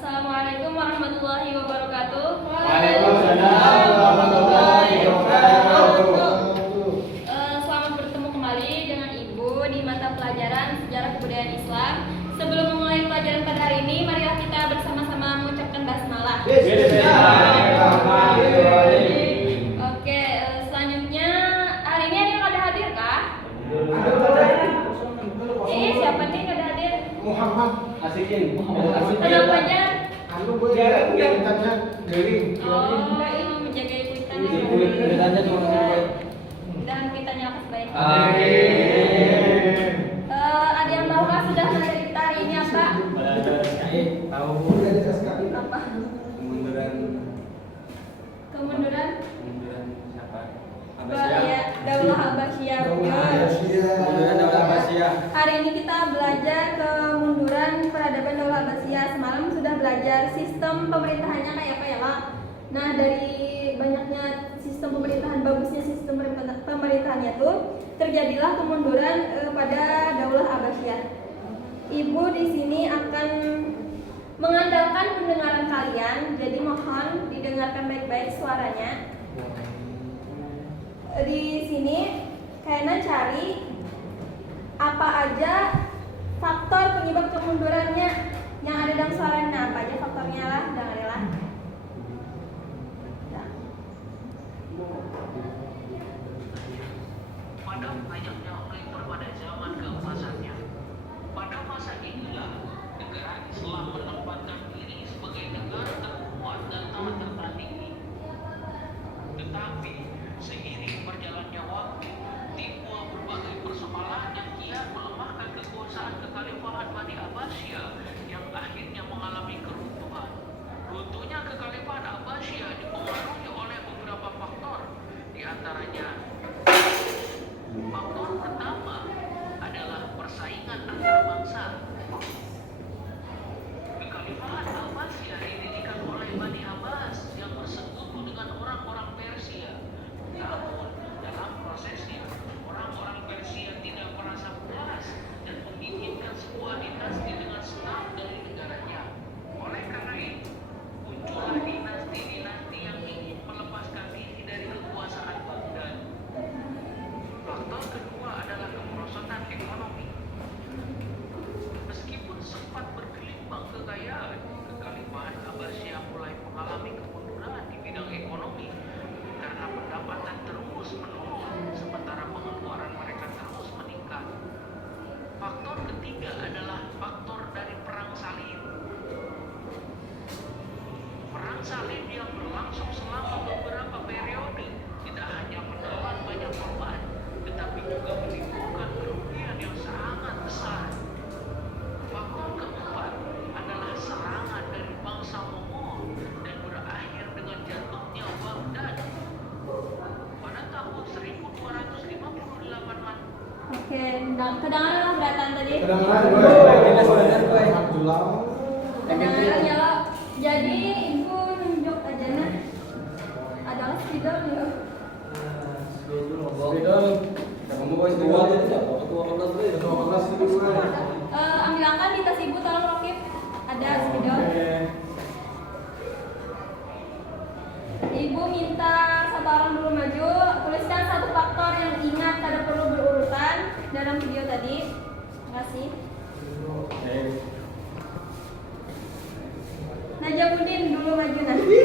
Assalamualaikum warahmatullahi wabarakatuh. Waalaikumsalam warahmatullahi wabarakatuh. Selamat bertemu kembali dengan Ibu di mata pelajaran Sejarah Kebudayaan Islam. Sebelum memulai pelajaran pada hari ini, marilah kita bersama-sama mengucapkan basmalah. Oke, selanjutnya hari ini ada yang ada hadir kah? Siapa nih yang ada hadir? Muhammad Asikin. Kenapanya? Jarang kuitannya Dewi. Oh, ini menjaga kuitan. Kuitannya cuma Dan kuitannya akan baik. Amin. Ada yang tahu kah sudah materi kita hari ini apa? Tahu. Apa? Kemunduran Kemunduran? siapa? Ya, Daulah Abbasiyah. Kemunduran Daulah Abbasiyah. Hari ini kita belajar kemunduran peradaban Daulah Abbasiyah. Semalam sudah belajar sistem pemerintahannya kayak apa ya, Pak? Nah, dari banyaknya sistem pemerintahan, bagusnya sistem pemerintahannya tuh terjadilah kemunduran pada Daulah Abbasiyah. Ibu di sini akan mengandalkan pendengaran kalian, jadi mohon didengarkan baik-baik suaranya. Di sini kalian cari apa aja faktor penyebab kemundurannya yang ada dalam suaranya, apa aja faktornya lah, dengarlah. Pada banyaknya oliver pada zaman keemasannya. Pada masa inilah negara Islam menempatkan diri sebagai negara terkuat dan tak tertandingi. Tetapi seiring berjalannya waktu, timbul berbagai persoalan yang kian melemahkan kekuasaan kekhalifahan Bani Abbasiyah yang akhirnya mengalami keruntuhan. Runtuhnya kekhalifahan Abbasiyah dipengaruhi oleh beberapa faktor, di antaranya faktor pertama adalah persaingan antar bangsa. Kekhalifahan Abbasiyah didirikan oleh Bani Abbas yang bersekutu dengan orang-orang Persia. Namun, dalam prosesnya, orang-orang Persia tidak merasa puas dan menginginkan sebuah dinasti dengan staf dari negaranya. Oleh karena itu, muncullah dinasti-dinasti yang ingin melepaskan diri dari kekuasaan Baghdad. Faktor kedua adalah kemerosotan ekonomi. Meskipun sempat bergelimbang kekayaan, kekhalifahan Abbasiyah mulai mengalami kemunduran di bidang ekonomi karena pendapatan terus menurun sementara pengeluaran mereka terus meningkat. Faktor ketiga adalah faktor dari perang salib. Perang salib yang berlangsung selama beberapa periode tidak hanya menelan banyak korban, tetapi juga menimbulkan kerugian yang sangat besar. Faktor keempat adalah serangan dari bangsa Mongol dan berakhir dengan jatuhnya Baghdad pada tahun 1258. Oke, kedengaran lah kelihatan tadi. Kedengaran ya lo. Jadi ibu nunjuk aja nah. Adalah spidol ya. Ambil angkat di tas ibu, tolong Rokib. Ada spidol. Ibu minta satu orang dulu maju, tuliskan satu faktor yang ingat tidak perlu berurutan dalam video tadi. Terima kasih. Najamuddin dulu maju nanti.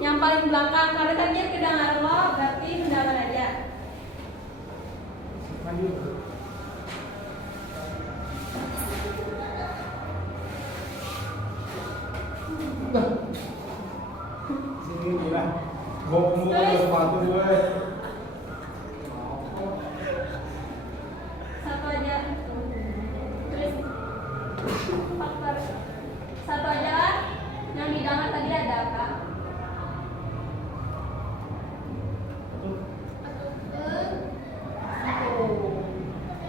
Yang paling belakang, kalau tadi kedengaran lo, berarti mendapat aja. Sini gila. Gua sepatu gue. Satu aja. Tulis faktor. Satu aja lah. Yang didengar tadi ada apa?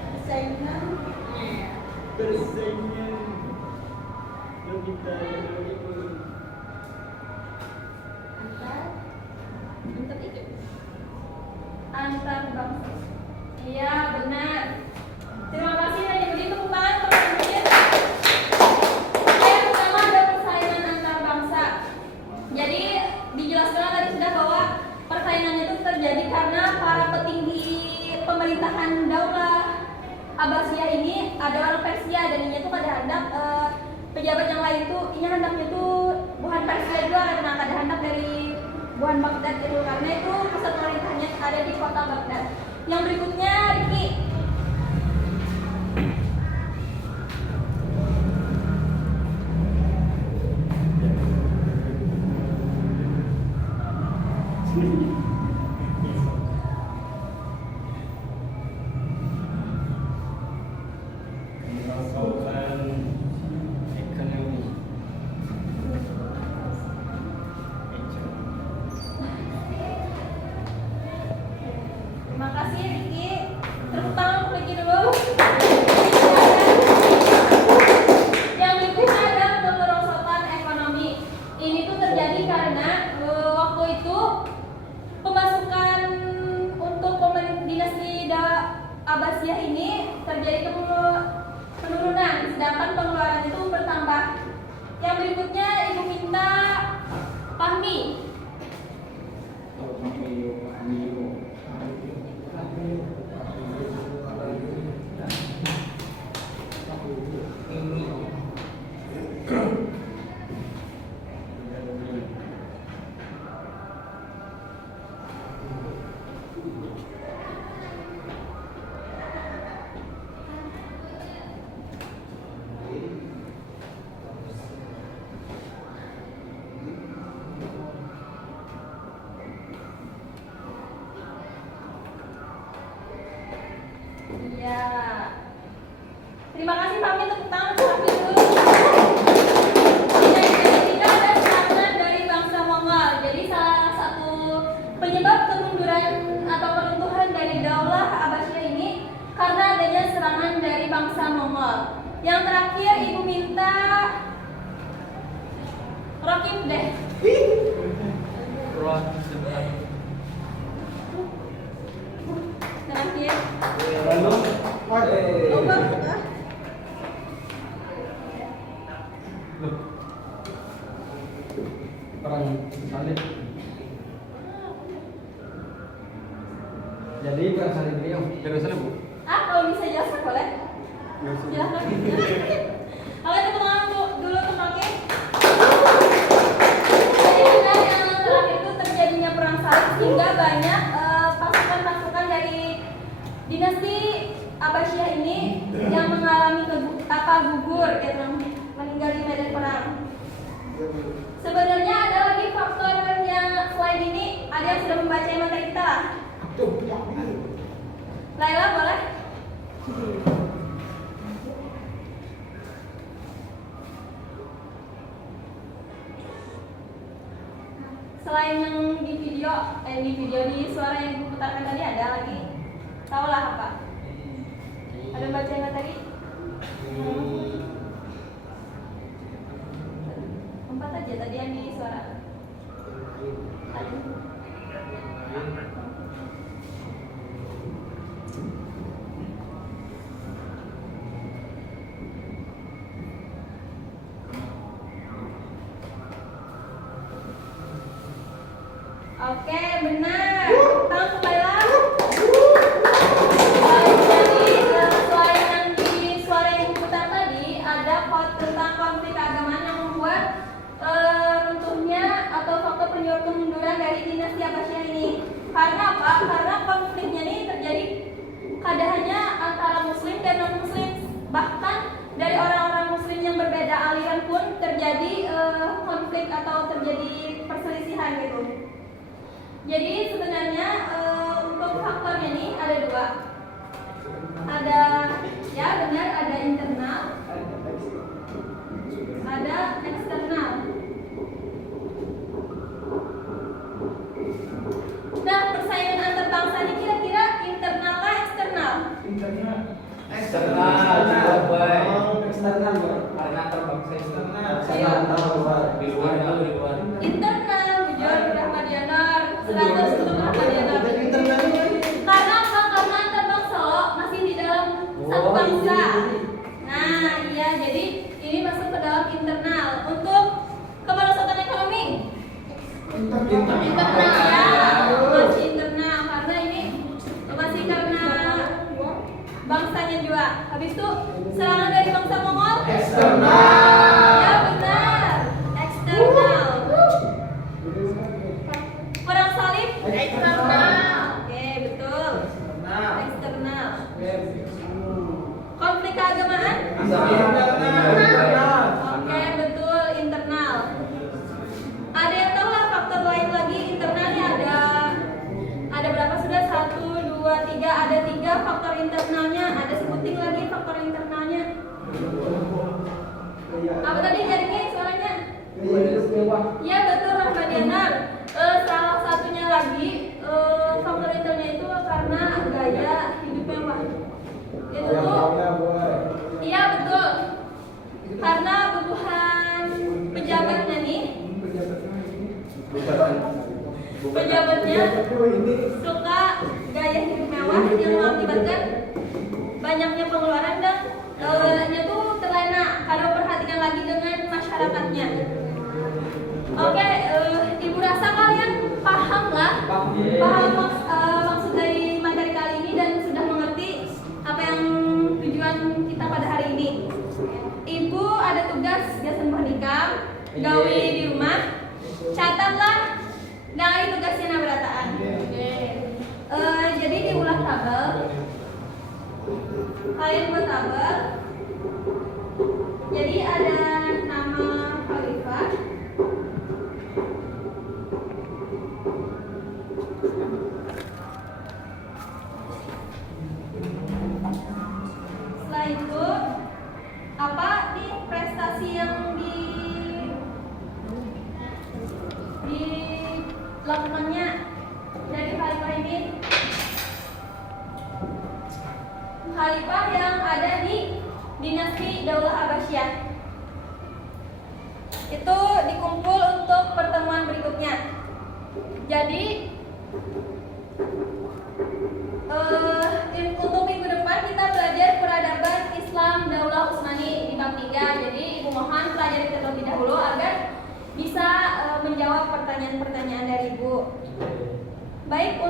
Persaingan. Antar bangsa. Iya benar. Terima kasih. Jadi tepuk tangan untuk Najamuddin. Yang pertama ada persaingan ada orang Persia dan ini tuh kada hendak pejabat yang lain tuh ini hendaknya tuh bukan Persia juga karena kada hendak dari bukan Baghdad gitu karena itu pusat pemerintahannya ada di kota Baghdad. Yang berikutnya Riki. Terima kasih Riki. Tepuk tangan untuk Riki dulu. Yang berikutnya ada kemerosotan ekonomi. Ini tuh terjadi karena waktu itu pemasukan untuk dinasti Abbasiyah ini terjadi penurunan, sedangkan pengeluaran itu bertambah. Yang berikutnya Ibu minta Fahmi. Iya. Terima kasih Fahmi, tepuk tangan untuk Fahmi dulu. Yang ketiga ada serangan dari bangsa Mongol. Jadi salah satu penyebab kemunduran atau keruntuhan dari Daulah Abbasiyah ini karena adanya serangan dari bangsa Mongol. Yang terakhir Ibu minta Rakib deh. Terakhir. Lupa. Perang salib. Jadi perang salib ini Yerusalem Bu? Kalau bisa jelaskan boleh? Silahkan. Oke, tepuk tangan dulu untuk Rakib. Jadi benar yang terakhir itu terjadinya perang salib sehingga banyak pasukan-pasukan dari dinasti Abbasiyah ini yang mengalami gugur, meninggal di medan perang. Sebenarnya ada lagi faktor yang selain ini, ada yang sudah membaca materi kita lah. Laila boleh? Selain yang di video di suara yang diputarkan tadi ada lagi. Tahu lah apa? Ada baca yang tadi? 4 aja tadi yang di suara. Oke, benar. Tangan untuk Laila. Jadi selain yang di suara yang diputar tadi, ada tentang konflik keagamaan yang membuat runtuhnya atau faktor penyebab kemunduran dari dinasti Abbasiyah ini. Karena apa? Karena konfliknya ini terjadi kada hanya antara Muslim dan non-Muslim, bahkan dari orang-orang Muslim yang berbeda aliran pun terjadi konflik atau terjadi perselisihan gitu. Jadi sebenarnya untuk faktornya nih ada 2. Ada ya benar ada internal, ada eksternal. Nah, persaingan antar bangsa ini kira-kira internal kah eksternal? Eksternal karena antar bangsa di luar. Internal, jujur Rahmadianar, 100 untuk Rahmadianar. Karena apa? Karena antar bangsa loh, masih di dalam satu bangsa. Nah, iya, jadi ini masuk ke dalam internal. Untuk kemerosotan ekonomi, internal ya, masih internal karena ini masih karena bangsanya juga. Habis itu Ya betul Rahmadiana. Salah satunya lagi faktor intelnya itu karena gaya hidup mewah. Itu tuh, iya betul. Karena bubuhan pejabatnya nih, pejabatnya suka gaya hidup mewah yang mengakibatkan banyaknya pengeluaran dan nya tuh terlena kalau perhatikan lagi dengan masyarakatnya. Oke, ibu rasa kalian paham lah, maksud dari materi kali ini dan sudah mengerti apa yang tujuan kita pada hari ini. Ibu ada tugas gasan pernikah, gawe di rumah, catatlah nilai tugasnya naberataan. Jadi diulah tabel, kalian buat tabel. Jadi ada nama khalifah, setelah itu apa nih prestasi yang dilakukannya dari khalifah ini? Khalifah yang ada di dinasti Daulah Abbasiyah itu dikumpul untuk pertemuan berikutnya. Jadi untuk minggu depan kita belajar peradaban Islam Daulah Utsmani di bab 3. Jadi ibu mohon pelajari terlebih dahulu agar bisa menjawab pertanyaan-pertanyaan dari ibu. Baik